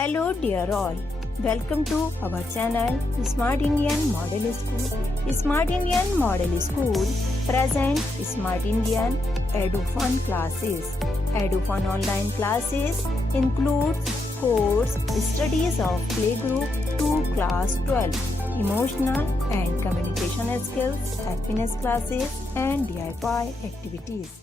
Hello dear all, welcome to our channel Smart Indian Model School. Smart Indian Model School present Smart Indian EduFun classes. EduFun online classes includes course studies of playgroup to class 12, emotional and communication skills, happiness classes and DIY activities.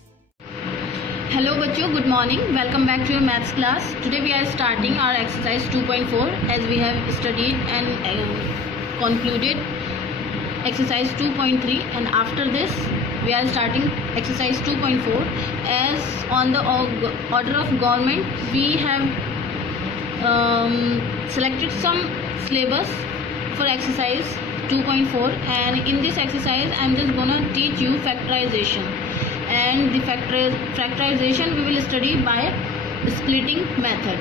Hello बच्चों, good morning. Welcome back to your maths class. Today we are starting our exercise 2.4 as we have studied and concluded exercise 2.3, and after this we are starting exercise 2.4. As on the order of government we have selected some syllabus for exercise 2.4, and in this exercise I am just gonna teach you factorization. And the factorization we will study by splitting method.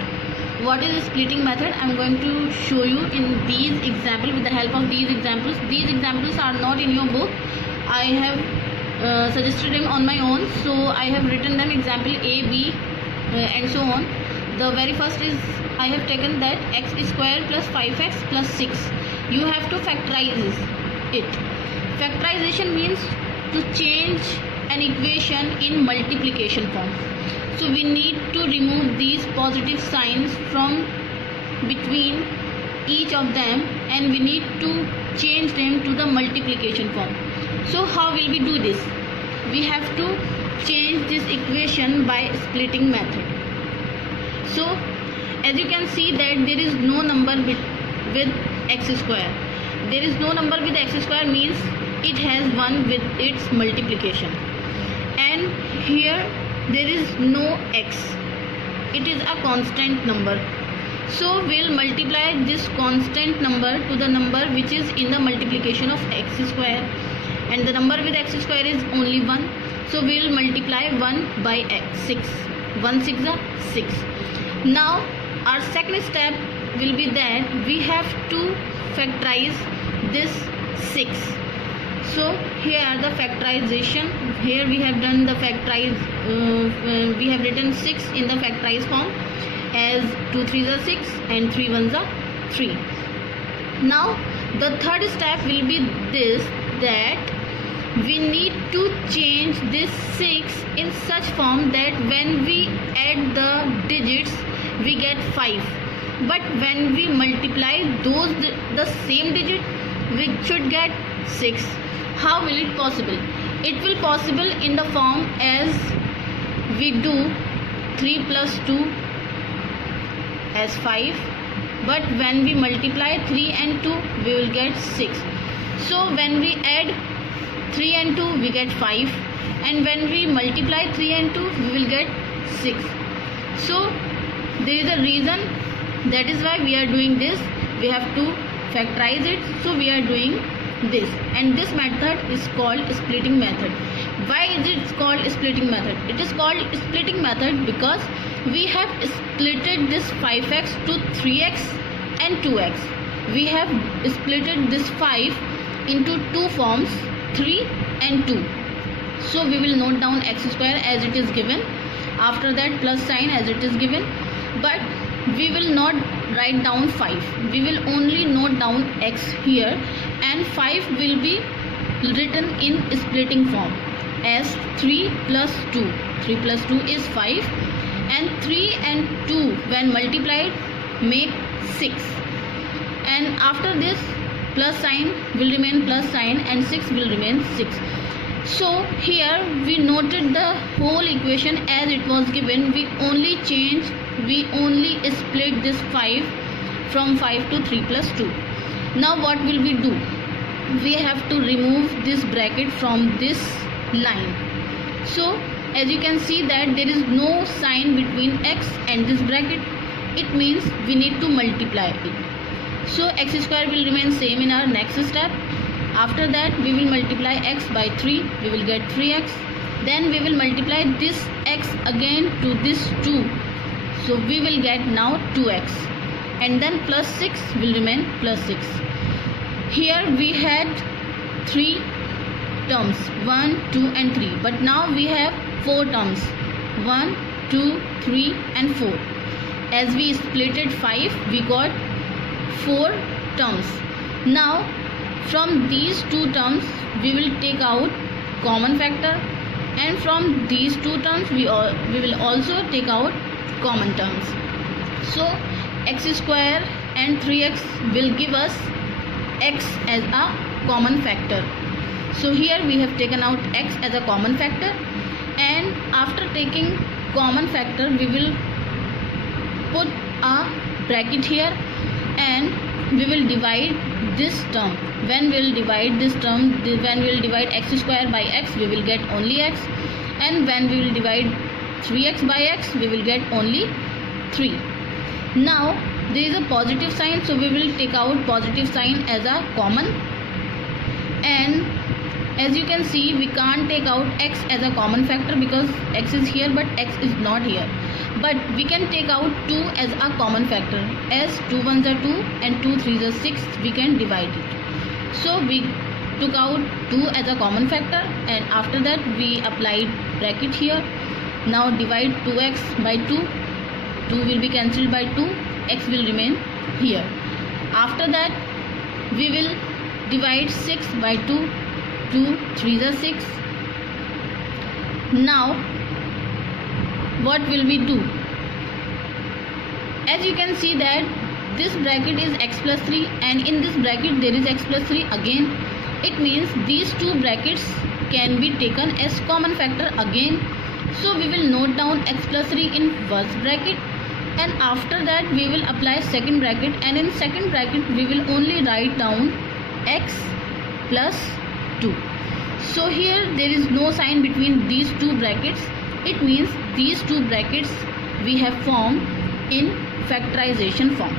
What is splitting method? I am going to show you in these examples, with the help of these examples. These examples are not in your book. I have suggested them on my own, so I have written them example A, B and so on. The very first is I have taken that x square plus 5x plus 6. You have to factorize it. Factorization means to change an equation in multiplication form. So we need to remove these positive signs from between each of them, and we need to change them to the multiplication form. So how will we do this? We have to change this equation by splitting method. So as you can see that there is no number with x square. There is no number with x square means it has 1 with its multiplication. And here there is no x, it is a constant number. So we'll multiply this constant number to the number which is in the multiplication of x square, and the number with x square is only 1. So we'll multiply 1 by x, 6. 1 6 is 6. Now our second step will be that we have to factorize this 6. So here are the factorization. Here we have done the factorize. We have written 6 in the factorized form as 2 3s are 6 and 3 1s are 3. Now the third step will be this, that we need to change this 6 in such form that when we add the digits we get 5. But when we multiply those the same digit we should get 6. How will it possible? It will possible in the form as we do 3 plus 2 as 5, but when we multiply 3 and 2 we will get 6. So when we add 3 and 2 we get 5, and when we multiply 3 and 2 we will get 6. So there is a reason, that is why we are doing this. We have to factorize it, so we are doing this, and this method is called splitting method. Why is it called splitting method? It is called splitting method because we have splitted this 5x to 3x and 2x. We have splitted this 5 into two forms, 3 and 2. So we will note down x square as it is given, after that plus sign as it is given, but we will not write down 5. We will only note down x here, and 5 will be written in splitting form as 3 plus 2. 3 plus 2 is 5, and 3 and 2 when multiplied make 6, and after this plus sign will remain plus sign and 6 will remain 6. So here we noted the whole equation as it was given. We only split this 5 from 5 to 3 plus 2. Now what will we do? We have to remove this bracket from this line. So as you can see that there is no sign between x and this bracket. It means we need to multiply it. So x square will remain same in our next step. After that we will multiply x by 3, we will get 3x. Then we will multiply this x again to this 2. So we will get now 2x, and then plus 6 will remain plus 6. Here we had 3 terms, 1, 2 and 3, but now we have 4 terms, 1, 2, 3 and 4. as we splitted 5, we got 4 terms. Now from these 2 terms we will take out common factor, and from these 2 terms we will also take out common terms. So x square and 3x will give us x as a common factor. So here we have taken out x as a common factor, and after taking common factor we will put a bracket here and we will divide this term. When we will divide this term, when we will divide x square by x, we will get only x, and when we will divide 3x by x, we will get only 3. Now there is a positive sign, so we will take out positive sign as a common, and as you can see we can't take out x as a common factor because x is here but x is not here. But we can take out 2 as a common factor, as 2 1s are 2 and 2 3s are 6, we can divide it. So we took out 2 as a common factor, and after that we applied bracket here. Now divide 2x by 2, 2 will be cancelled by 2, x will remain here. After that we will divide 6 by 2, 2 3s are 6. Now what will we do? As you can see that this bracket is x plus 3, and in this bracket there is x plus 3 again. It means these 2 brackets can be taken as common factor again. So we will note down x plus 3 in first bracket, and after that we will apply second bracket, and in second bracket we will only write down x plus 2. So here there is no sign between these 2 brackets. It means these 2 brackets we have formed in factorization form.